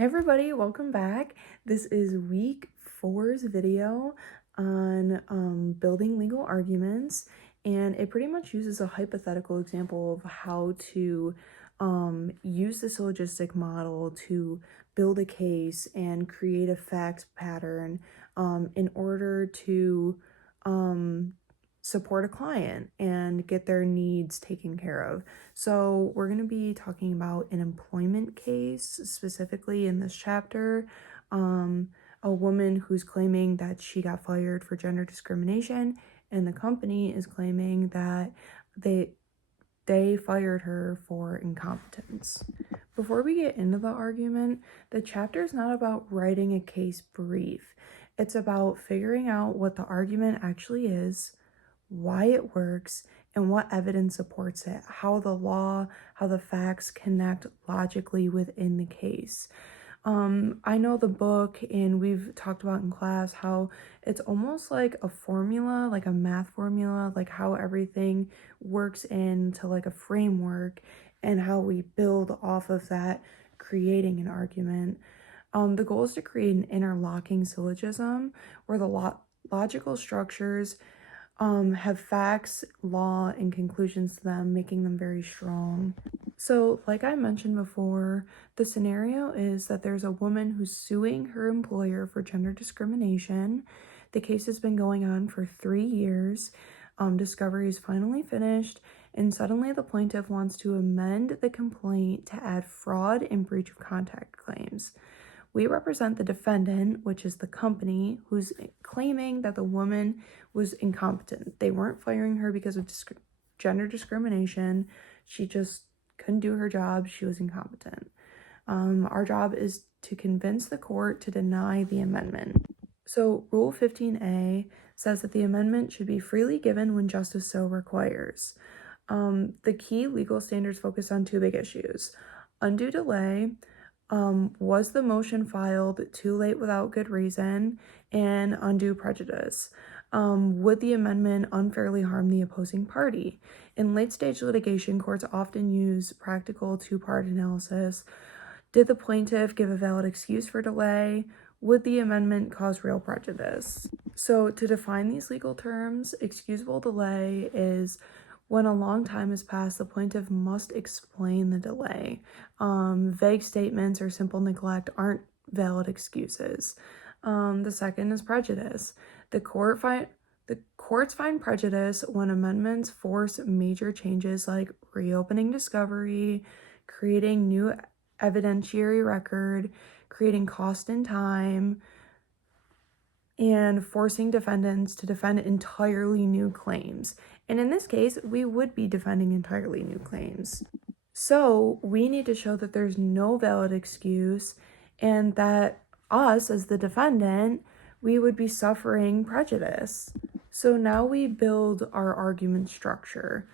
Hey everybody, welcome back. This is week 4's video on building legal arguments, and it pretty much uses a hypothetical example of how to use the syllogistic model to build a case and create a facts pattern in order to support a client and get their needs taken care of. So we're going to be talking about an employment case specifically in this chapter. A woman who's claiming that she got fired for gender discrimination, and the company is claiming that they fired her for incompetence. Before we get into the argument, the chapter is not about writing a case brief. It's about figuring out what the argument actually is, why it works, and what evidence supports it, how the law, how the facts connect logically within the case. I know the book, and we've talked about in class how it's almost like a formula, like a math formula, like how everything works into like a framework and how we build off of that, creating an argument. The goal is to create an interlocking syllogism where the logical structures have facts, law, and conclusions to them, making them very strong. So, like I mentioned before, the scenario is that there's a woman who's suing her employer for gender discrimination. The case has been going on for 3 years. Discovery is finally finished, and suddenly the plaintiff wants to amend the complaint to add fraud and breach of contract claims. We represent the defendant, which is the company, who's claiming that the woman was incompetent. They weren't firing her because of gender discrimination. She just couldn't do her job. She was incompetent. Our job is to convince the court to deny the amendment. So Rule 15a says that the amendment should be freely given when justice so requires. The key legal standards focus on 2 big issues: undue delay. Was the motion filed too late without good reason, and undue prejudice? Would the amendment unfairly harm the opposing party? In late-stage litigation, courts often use practical 2-part analysis. Did the plaintiff give a valid excuse for delay? Would the amendment cause real prejudice? So to define these legal terms, excusable delay is when a long time has passed, the plaintiff must explain the delay. Vague statements or simple neglect aren't valid excuses. The second is prejudice. The courts find prejudice when amendments force major changes like reopening discovery, creating new evidentiary record, creating cost and time, and forcing defendants to defend entirely new claims. And in this case, we would be defending entirely new claims. So we need to show that there's no valid excuse and that us as the defendant, we would be suffering prejudice. So now we build our argument structure.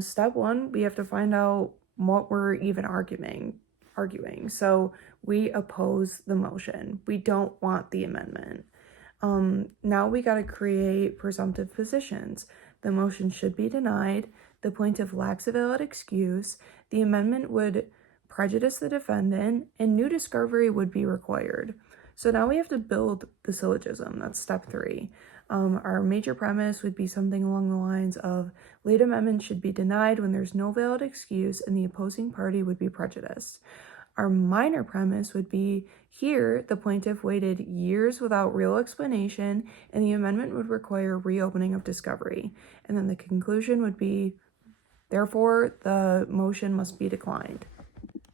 Step 1, we have to find out what we're even arguing. So we oppose the motion. We don't want the amendment. Now we got to create presumptive positions. The motion should be denied. The plaintiff lacks a valid excuse. The amendment would prejudice the defendant, and new discovery would be required. So now we have to build the syllogism. That's step 3. Our major premise would be something along the lines of late amendments should be denied when there's no valid excuse and the opposing party would be prejudiced. Our minor premise would be here, the plaintiff waited years without real explanation, and the amendment would require reopening of discovery. And then the conclusion would be, therefore, the motion must be declined.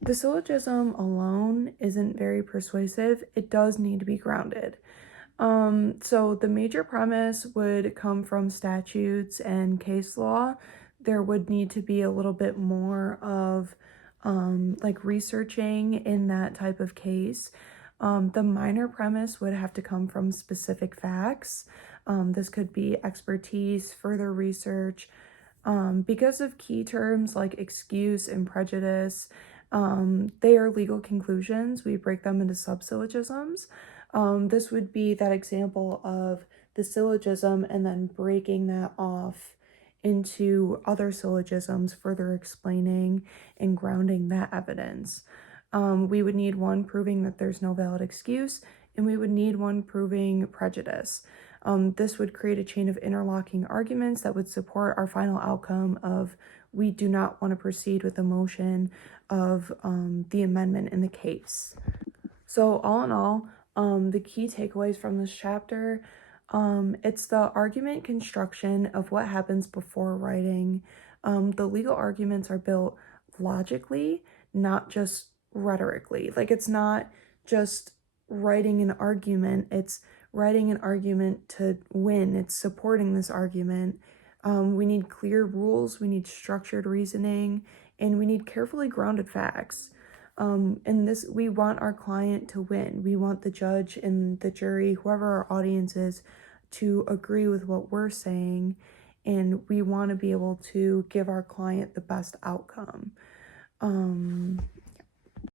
The syllogism alone isn't very persuasive. It does need to be grounded. So the major premise would come from statutes and case law. There would need to be a little bit more of like researching in that type of case. The minor premise would have to come from specific facts. This could be expertise, further research. Because of key terms like excuse and prejudice, they are legal conclusions. We break them into sub-syllogisms. This would be that example of the syllogism and then breaking that off into other syllogisms, further explaining and grounding that evidence. We would need one proving that there's no valid excuse, and we would need one proving prejudice. This would create a chain of interlocking arguments that would support our final outcome of we do not want to proceed with the motion of the amendment in the case. So all in all, the key takeaways from this chapter, it's the argument construction of what happens before writing. The legal arguments are built logically, not just rhetorically. Like, it's not just writing an argument, it's writing an argument to win. It's supporting this argument. We need clear rules, we need structured reasoning, and we need carefully grounded facts. And this, we want our client to win. We want the judge and the jury, whoever our audience is, to agree with what we're saying, and we want to be able to give our client the best outcome.